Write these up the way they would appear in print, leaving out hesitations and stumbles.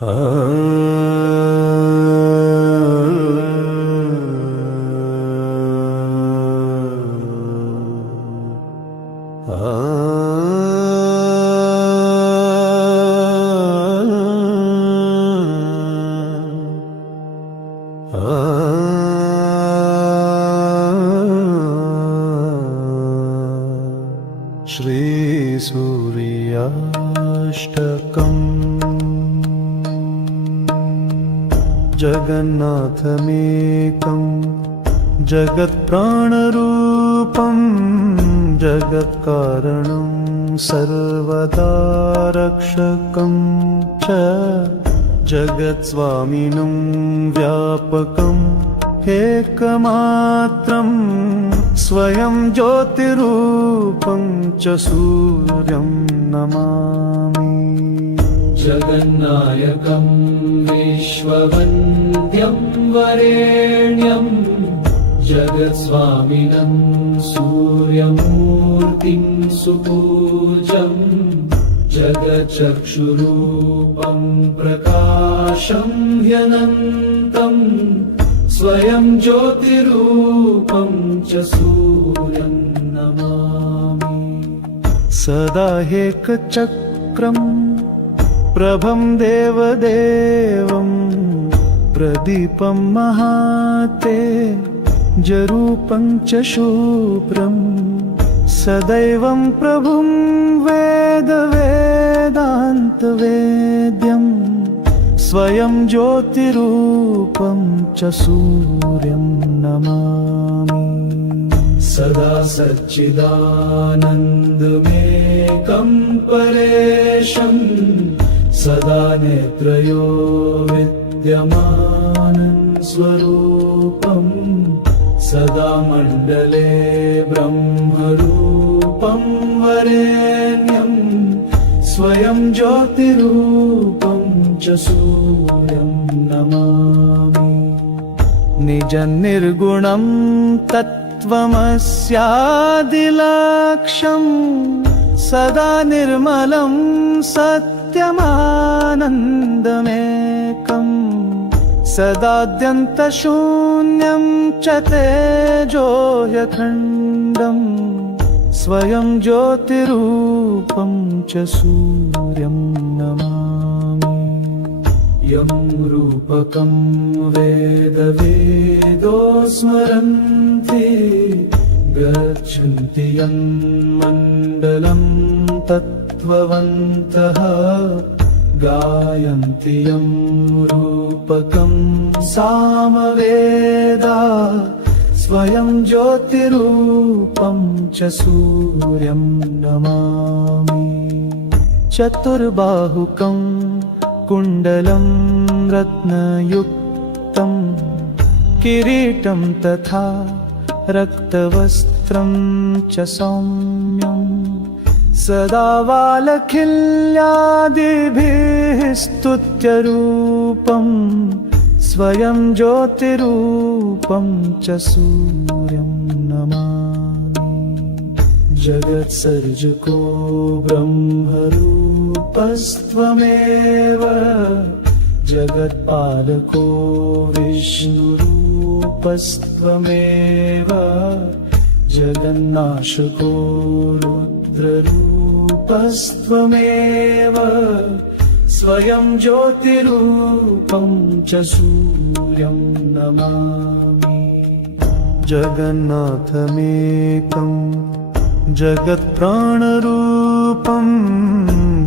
श्रीसूर्याष्टकम् जगन्नाथमेकं जगत्प्राणरूपं जगत्कारणं सर्वदा रक्षकं च जगत्स्वामिनं व्यापकम् एकमात्रं स्वयं ज्योतिरूपं च सूर्यं नमामि। जगन्नायकं विश्ववन्द्यं वरेण्यं जगत्स्वामिनं सूर्यमूर्तिं सुपूज्यं जगच्चक्षुरूपं प्रकाशं ह्यनन्तं स्वयं ज्योतिरूपं च सूर्यं नमामि। सदा एकचक्रं प्रभं देवदेवं प्रदीपं महातेजरूपं च शुभ्रं सदैवं प्रभुं वेदान्तवेद्यं स्वयं ज्योतिरूपं च सूर्यं नमामि। सदा सच्चिदानन्दमेकं परेशं सदा नेत्रयो विद्यमानं स्वरूपं सदा मण्डले ब्रह्मरूपं वरेण्यं स्वयं ज्योतिरूपं च सूर्यं नमामि। निजनिर्गुणं तत्त्वमस्यादिलक्ष्यं सदा निर्मलं सत्यमानन्दमेकं सदाद्यन्तशून्यं च तेजोह्यखण्डं स्वयं ज्योतिरूपं च सूर्यं नमामि। यं रूपकं वेदवेदो स्मरन्ति गच्छन्ति यन्मण्डलं तत्त्ववन्तः गायन्ति यं रूपकं सामवेदा स्वयं ज्योतिरूपं च सूर्यं नमामि। चतुर्बाहुकं कुण्डलं रत्नयुक्तं किरीटं तथा रक्तवस्त्रं च सौम्यं सदा वालखिल्यादिभिः स्तुत्यरूपं स्वयं ज्योतिरूपं च सूर्यं नमामि। जगत्सर्जको ब्रह्मरूपस्त्वमेव जगत्पालको विष्णुरूपस्त्वमेव जगन्नाशको रुद्ररूपस्त्वमेव स्वयं ज्योतिरूपं च सूर्यं नमामि। जगन्नाथमेकं जगत्प्राणरूपं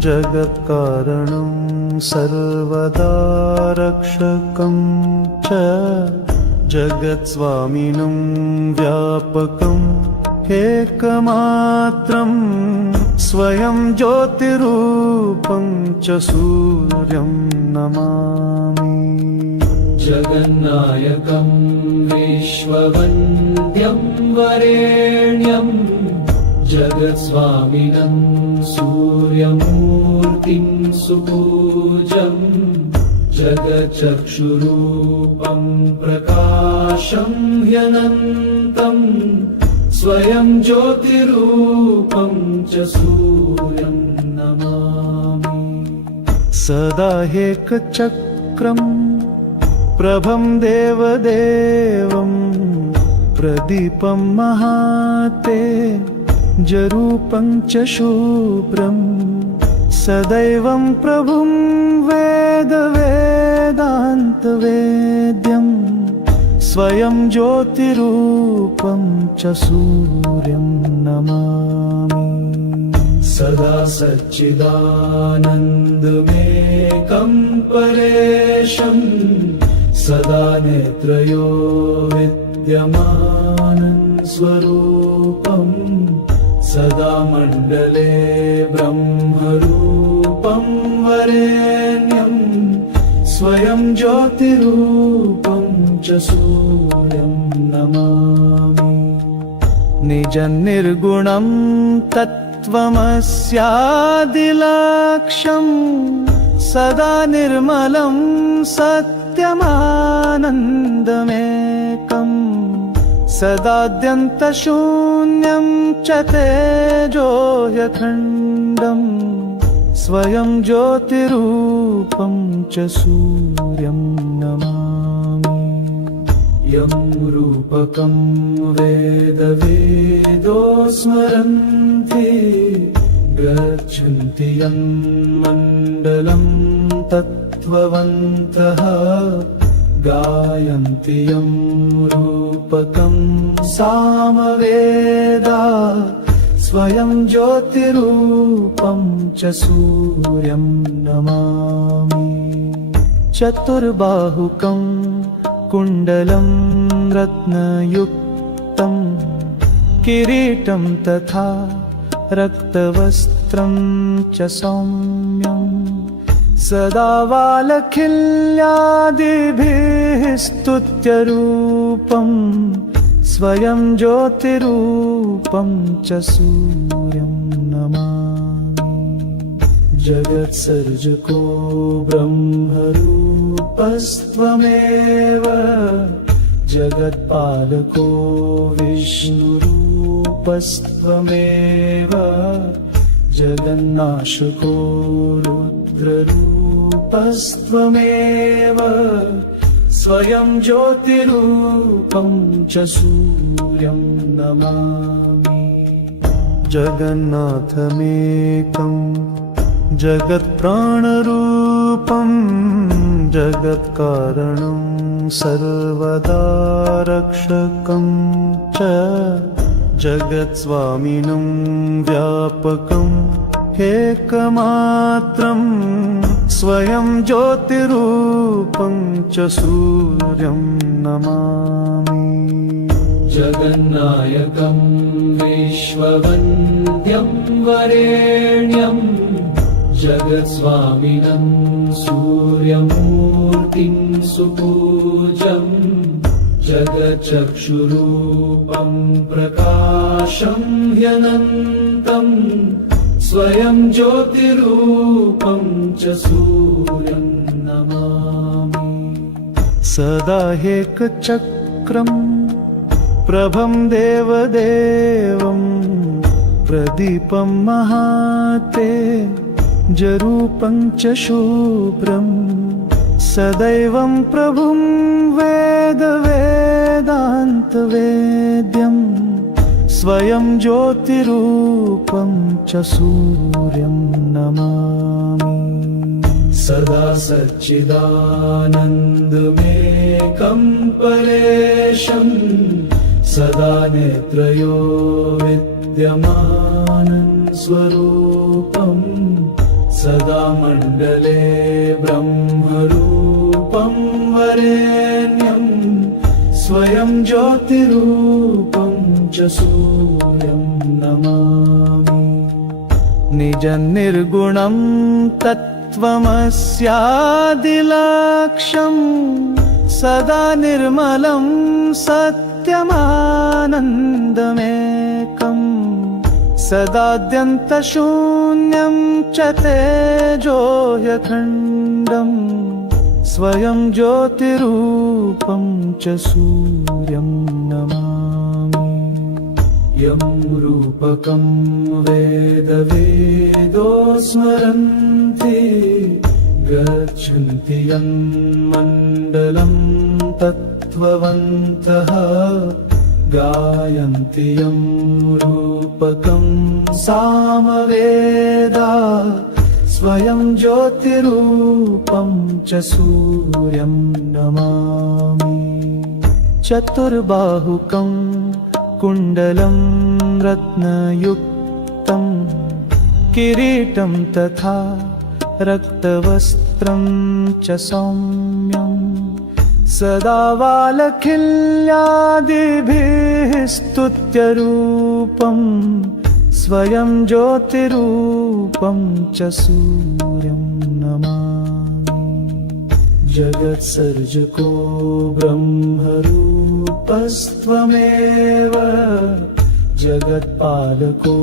जगत्कारणं सर्वदा रक्षकं च जगत्स्वामिनं व्यापकम् एकमात्रं स्वयं ज्योतिरूपं च सूर्यं नमामि। जगन्नायकं विश्ववन्द्यं वरेण्यं जगत्स्वामिनं सूर्यमूर्तिं सुपूज्यं जगच्चक्षुरूपं प्रकाशं ह्यनन्तं स्वयं ज्योतिरूपं च सूर्यं नमामि। सदा एकचक्रम् प्रभं देवदेवं प्रदीपं महातेजरूपं च शुभ्रं सदैवं प्रभुं वेदान्तवेद्यं स्वयं ज्योतिरूपं च सूर्यं नमामि सदा सच्चिदानन्दमेकं परेशं सदा नेत्रयो विद्यमानं स्वरूपं सदा मण्डले ब्रह्मरूपं वरेण्यं स्वयं ज्योतिरूपं च सूर्यं नमामि निजन्निर्गुणं त्वमस्यादिलक्ष्यं सदा निर्मलं सत्यमानन्दमेकं सदाद्यन्तशून्यं च तेजोह्यखण्डं स्वयं ज्योतिरूपं च सूर्यं नमामि यं रूपकं वेदवेदो स्मरन्ति गच्छन्ति यं मण्डलं तत्त्ववन्तः गायन्ति यं रूपकं सामवेदा स्वयं ज्योतिरूपं च सूर्यं नमामि चतुर्बाहुकं कुण्डलं रत्नयुक्तं किरीटं तथा रक्तवस्त्रं च सौम्यं सदा वालखिल्यादिभिः स्तुत्यरूपं स्वयं ज्योतिरूपं च सूर्यं नमामि जगत्सर्जको ब्रह्मरूपस्त्वमेव जगत्पालको विष्णुरूपस्त्वमेव जगन्नाशको रुद्ररूपस्त्वमेव स्वयं ज्योतिरूपं च सूर्यं नमामि जगन्नाथमेकं जगत्प्राणरूपं जगत्कारणं सर्वदा रक्षकं च जगत्स्वामिनं व्यापकम् एकमात्रं स्वयं ज्योतिरूपं च सूर्यं नमामि जगन्नायकं विश्ववन्द्यं वरेण्यं जगत्स्वामिनं सूर्यमूर्तिं सुपूज्यं जगच्चक्षुरूपं प्रकाशं ह्यनन्तं स्वयं ज्योतिरूपं च सूर्यं नमामि सदा एकचक्रम् प्रभं देवदेवं प्रदीपं महातेजरूपं च शुभ्रं सदैवं प्रभुं वेदान्तवेद्यं स्वयं ज्योतिरूपं च सूर्यं नमामि सदा सच्चिदानन्दमेकं परेशं सदा नेत्रयो विद्यमानं स्वरूपं सदा मण्डले ब्रह्मरूपं वरेण्यं स्वयं ज्योतिरूपं च सूर्यं नमामि निजन्निर्गुणं त्वमस्यादिलक्ष्यं सदा निर्मलं सत्यमानन्दमेकं सदाद्यन्तशून्यं च तेजोह्यखण्डं स्वयं ज्योतिरूपं च सूर्यं नमामि यं रूपकं वेदवेदो स्मरन्ति गच्छन्ति यन्मण्डलं तत्त्ववन्तः गायन्ति यं रूपकं सामवेदा स्वयं ज्योतिरूपं च सूर्यं नमामि चतुर्बाहुकं कुण्डलं रत्नयुक्तं किरीटं तथा रक्तवस्त्रं च सौम्यं सदा वालखिल्यादिभिः स्तुत्यरूपं स्वयं ज्योतिरूपं च सूर्यं नमामि जगत्सर्जको ब्रह्मरूपस्त्वमेव जगत्पालको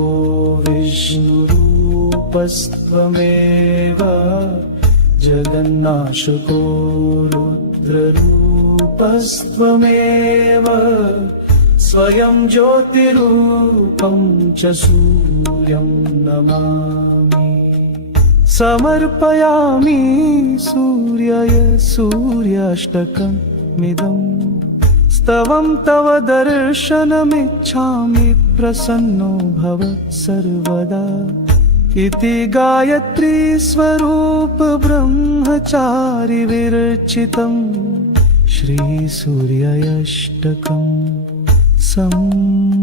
विष्णुरूपस्त्वमेव जगन्नाशको रुद्ररूपस्त्वमेव स्वयं ज्योतिरूपं च सूर्यं नमामि समर्पयामि सूर्याय सूर्याष्टकमिदम् स्तवं तव दर्शनमिच्छामि प्रसन्नो भव सर्वदा इति गायत्री स्वरूप ब्रह्मचारि विरचितं श्रीसूर्याष्टकं सम्पूर्णम्।